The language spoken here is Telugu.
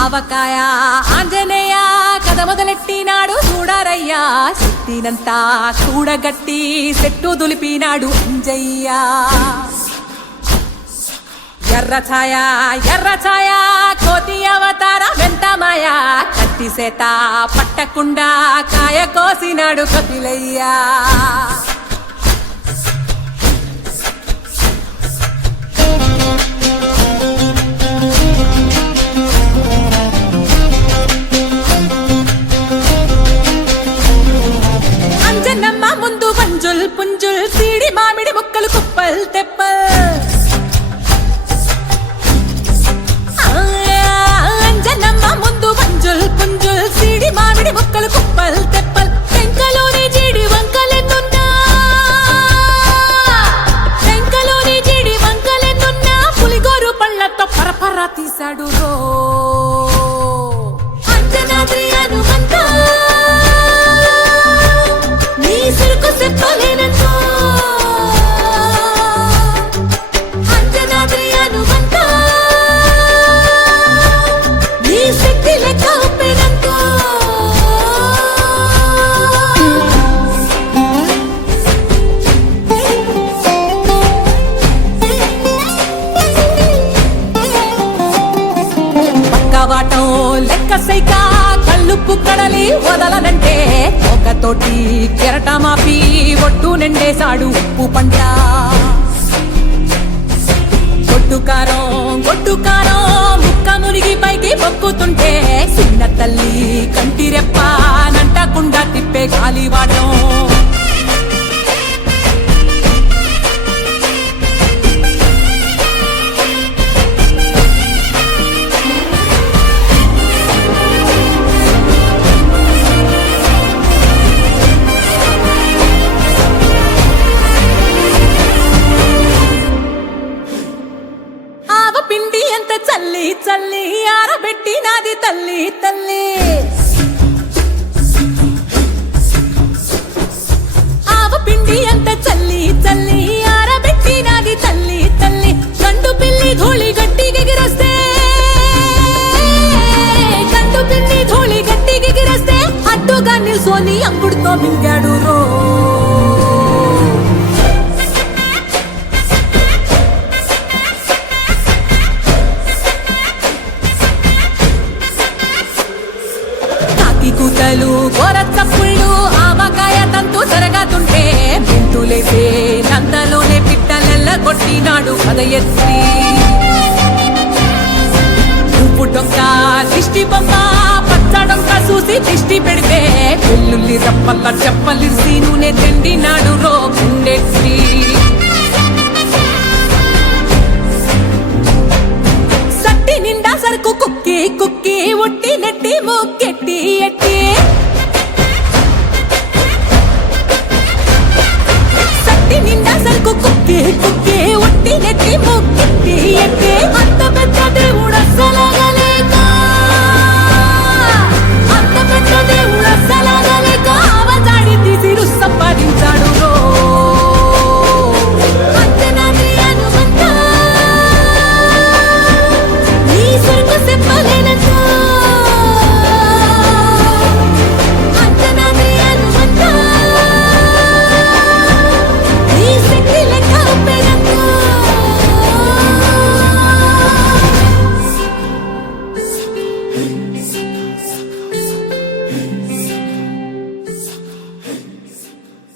ఆవకాయ ఆంజనేయ కథ మొదలెట్టినాడు చూడారయ్యా శక్తినంతా కూడగట్టి చెట్టు దులిపినాడు అంజయ్య ఎర్ర ఛాయ కోతి అవతార వెంటమాయ కత్తి సేత పట్టకుండా కాయ కోసినాడు కపిలయ్యా అంజనమ్మ ముందు వంజుల్ పుంజుల్ సీడి మామిడి ముక్కలు కుప్పల్ తెప్పల్ అంజనమ్మ ముందు వంజుల్ పుంజుల్ సీడి మామిడి ముక్కలు కుప్పల్ తెప్పల్ టెంకలోని జీడి వంకలెన్నున్నా పులిగోరు పళ్ళతో పరపర తీశాడు రో అంజనాద్రి హనుమంత నీ సిరుకు చెప్పలేనంతో అంజనాద్రి హనుమంత నీ శక్తి లెక్క ఒప్పెనంతో పక్కవాటం లెక్క సైక కళ్ళుప్పు కడలి వదలనంటే ఒకతోటి కెరటమాపి ఒట్టు నిండేశాడు ఉప్పు పంట గొడ్డుకారం ముక్క మురిగి పైకి మొక్కుతుంటే చిన్న తల్లి కంటి రెప్ప నంటకుండా తిప్పే గాలివాటం పిండి ఎంత చల్లి చల్లి ఆరబెట్టి నాది తల్లి తల్లి ఆవ పిండి ఎంత చల్లి చల్లి ఆరబెట్టి నాది తల్లి తల్లి గండు పిల్లి ధూళి గట్టిగెగిరొస్తే అడ్డుగా నిల్సోని అంగుడుతో మింగాడు రో కూతలు గోర చప్పుళ్ళు ఆవకాయ తంతు జరగతుంటే మెంతులేసే నందలోనే పిట్టలెల్ల కొట్టినాడు కథ ఎత్తి ఉప్పు డొంక దిష్టి బొమ్మ పచ్చడొంక చూసి దిష్టి పెడితే వెల్లుల్లి రప్పల్ల చెప్పలిసి నూనె తిండినాడు రో గుండెత్తి సట్టి నిండా సరుకు కుక్కి కుక్కి ఒట్టి నెట్టి మొక్కెట్టి ఎట్టి